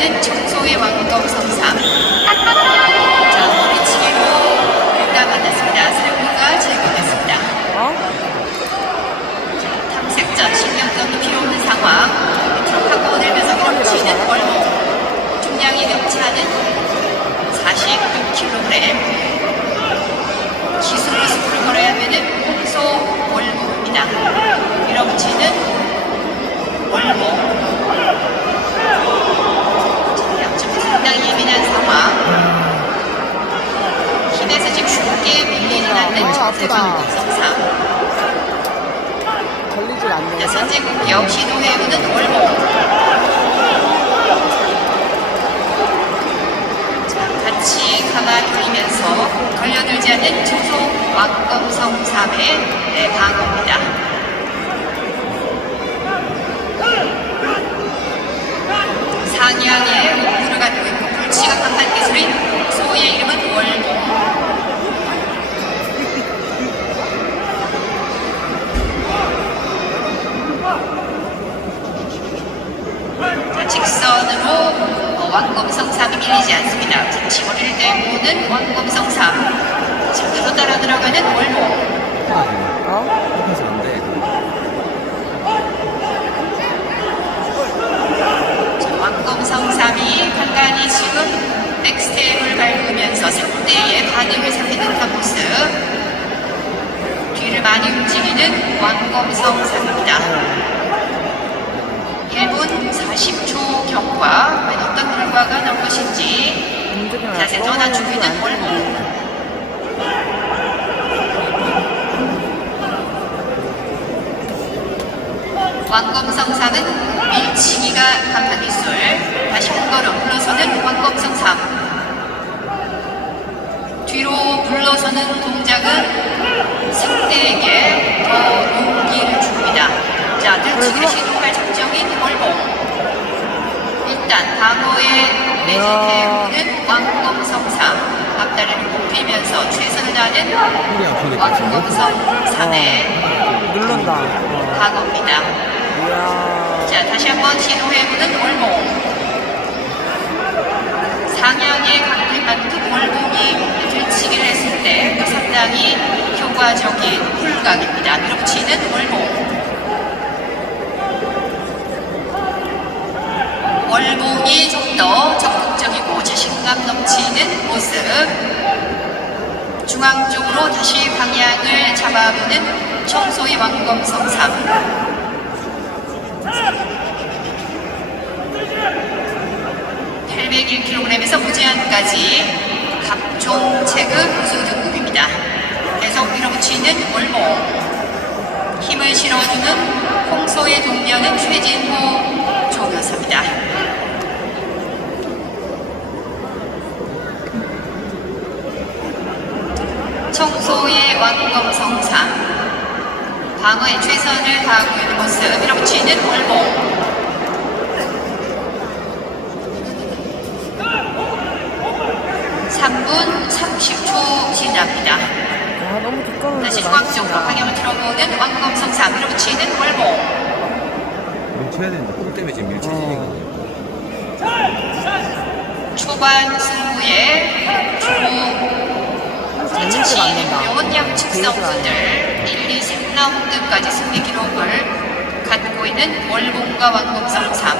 않는 청소의 왕검성삼. 자, 머리치기로 일단 만났습니다. 사령부가 제거됐습니다. 어? 탐색자 신경전도 필요 없는 상황. 파고 내면서 밀어치는 월목. 중량이 않은 46kg. 기술로 승부를 걸어야 되는 홍소 월목입니다. 밀어붙이는 월목. 시도해보는 월목. 자, 같이 가마 돌리면서 걸려들지 않는 초소 왕검성 3의 네, 방어입니다. 상향의 목표를 갖고 있고 불치가 강한 기술인 소의 이름은 강한 기술. 다시 한 걸음 물러서는 왕검성삼. 뒤로 물러서는 동작은 상대에게 더 용기를 줍니다. 자 늘치기를 시도할 작정인 월목 일단 방어에 매진해오는 왕검성삼. 앞다리를 굽히면서 최선을 다하는 누른다. 어. 방어입니다. 이야. 자, 다시 한번 시도해보는 월봉. 상향의 강태만큼 월봉이 들치기를 했을 때그 상당히 효과적인 훌각입니다. 밀어붙이는 월봉. 월봉이 좀 더 적극적이고 자신감 넘치는 모습. 중앙 쪽으로 다시 방향을 잡아보는 청소의 왕검성 3. 801kg에서 무제한까지 각종 체급 우수 등급입니다. 계속 밀어붙이는 월목 힘을 실어주는 홍소의 동료는 최진호 조교사입니다. 청소의 왕검성상 방어에 최선을 다하고 있는 모습 밀어붙이는 월목 3분 30초 지납니다. 아, 너무 두꺼운 다시 데 중앙 많이 쪽으로 친다. 방향을 틀어보는 왕검성 3 밀어붙이는 월목 밀쳐야 되는데 볼 때문에 지금 밀쳐지니까. 초반 승부에 주로 않는다. 명은 양측 재밌지 선수들 1, 2, 3라운드까지 승리 기록을 갖고 있는 월봉과 왕검성 3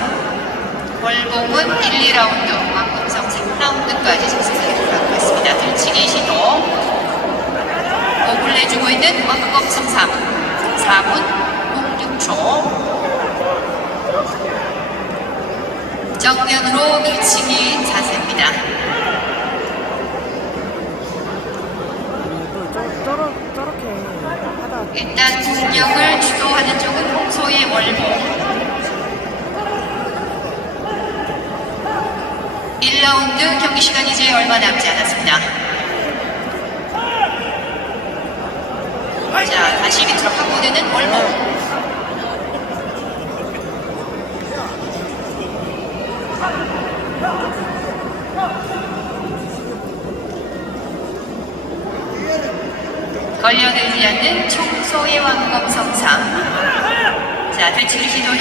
월봉은 1, 2라운드, 왕검성 3라운드까지 승리 기록을 갖고 있습니다. 하다 일단 공격을 주도하는 쪽은 홍소의 월봉 1라운드 경기 시간이 이제 얼마 남지 않았습니다. 자, 다시 밑으로 파고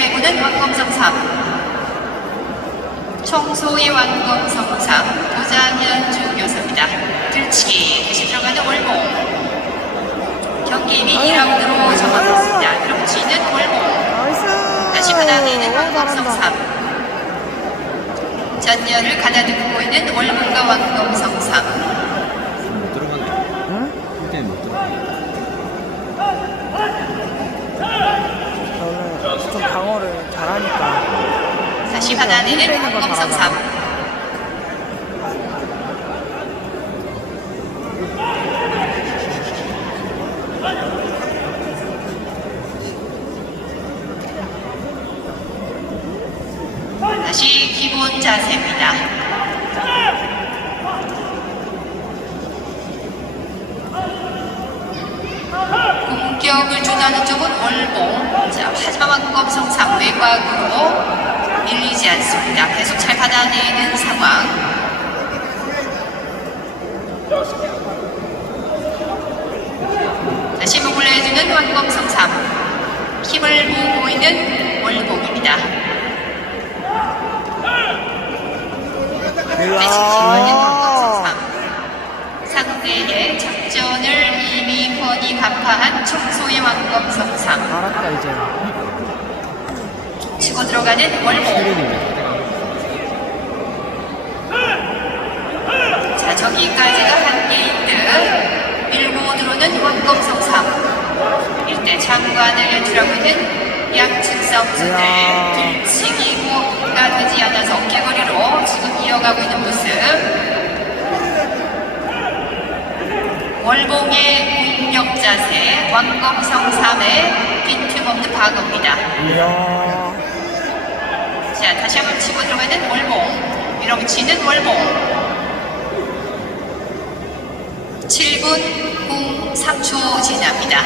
왕검성삼. 시도해보는 왕검성삼. 청소의 완공성상 도장현 주교사입니다. 들치기 다시 들어가는 월봉 경기 이미 2라운드로 접어들었습니다. 밀어붙이는 월봉. 다시 잘한다. 3 전열을 가다듬고 있는 월봉과 왕검성 3 못 들어가네. 응? 볼 때문에 못 들어가. 저는 좀 방어를 잘하니까. 다시 받아내는 3 잘하잖아. 다시 기본 자세입니다. 공격을 주도하는 쪽은 월봉. 자, 하지만 왕검성 3 외곽으로 밀리지 않습니다. 계속 잘 받아내는 상황. 다시 목을 내주는 왕검성 3 힘을 모으고 있는 월봉입니다. 다시 지원인 왕검성 3 상대의 작전을 뻔히 간파한 청소의 왕검성 3 알았다 이제. 치고 들어가는 월봉 체력이면 자 저기까지가 한듯 밀고 들어오는 원검성 3 일대 장관을 연출하고 있는 양측 선수들. 들치기고가 되지 않아서 어깨거리로 지금 이어가고 있는 모습. 월봉의 공격 자세 왕검성 3의 빈틈없는 방어입니다. 이야. 자 다시 한번 치고 들어가는 월봉. 밀어붙이는 월봉. 7분 03초 지납니다.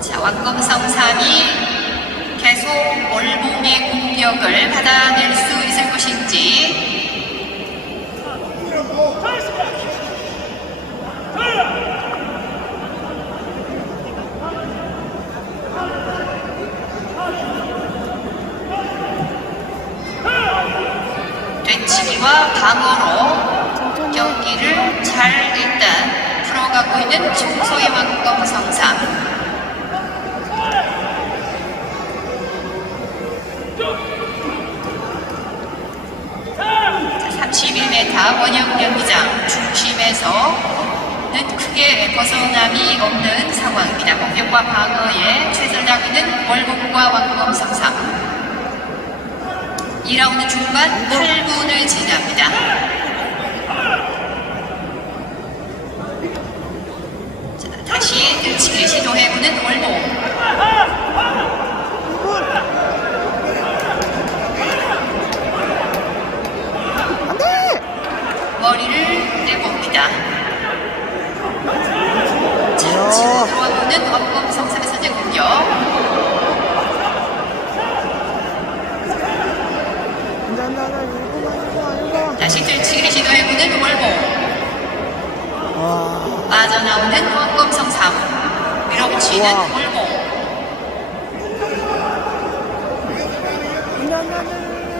자 왕검성 3이 계속 월봉의 공격을 받아낼 수 있을 것인지 있는 청소의 왕검성 3 31m 원형 경기장 중심에서는 크게 벗어남이 없는 상황입니다. 공격과 방어에 최선을 다하고 있는 월봉과 왕검성 3 2라운드 중반 8분을 지납니다. 다시 들치기를 시도해보는. 안돼. 머리를 내봅니다. 자, 치고 들어와보는 원검성 3의 선제 공격. 다시 들치기를 시도해보는 월봉. 와. 빠져나오는 원검성 3. 밀어붙이는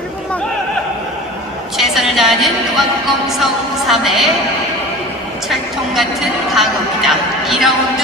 일곱만. 최선을 다하는 원검성 3의 철통 같은 방어입니다. 2라운드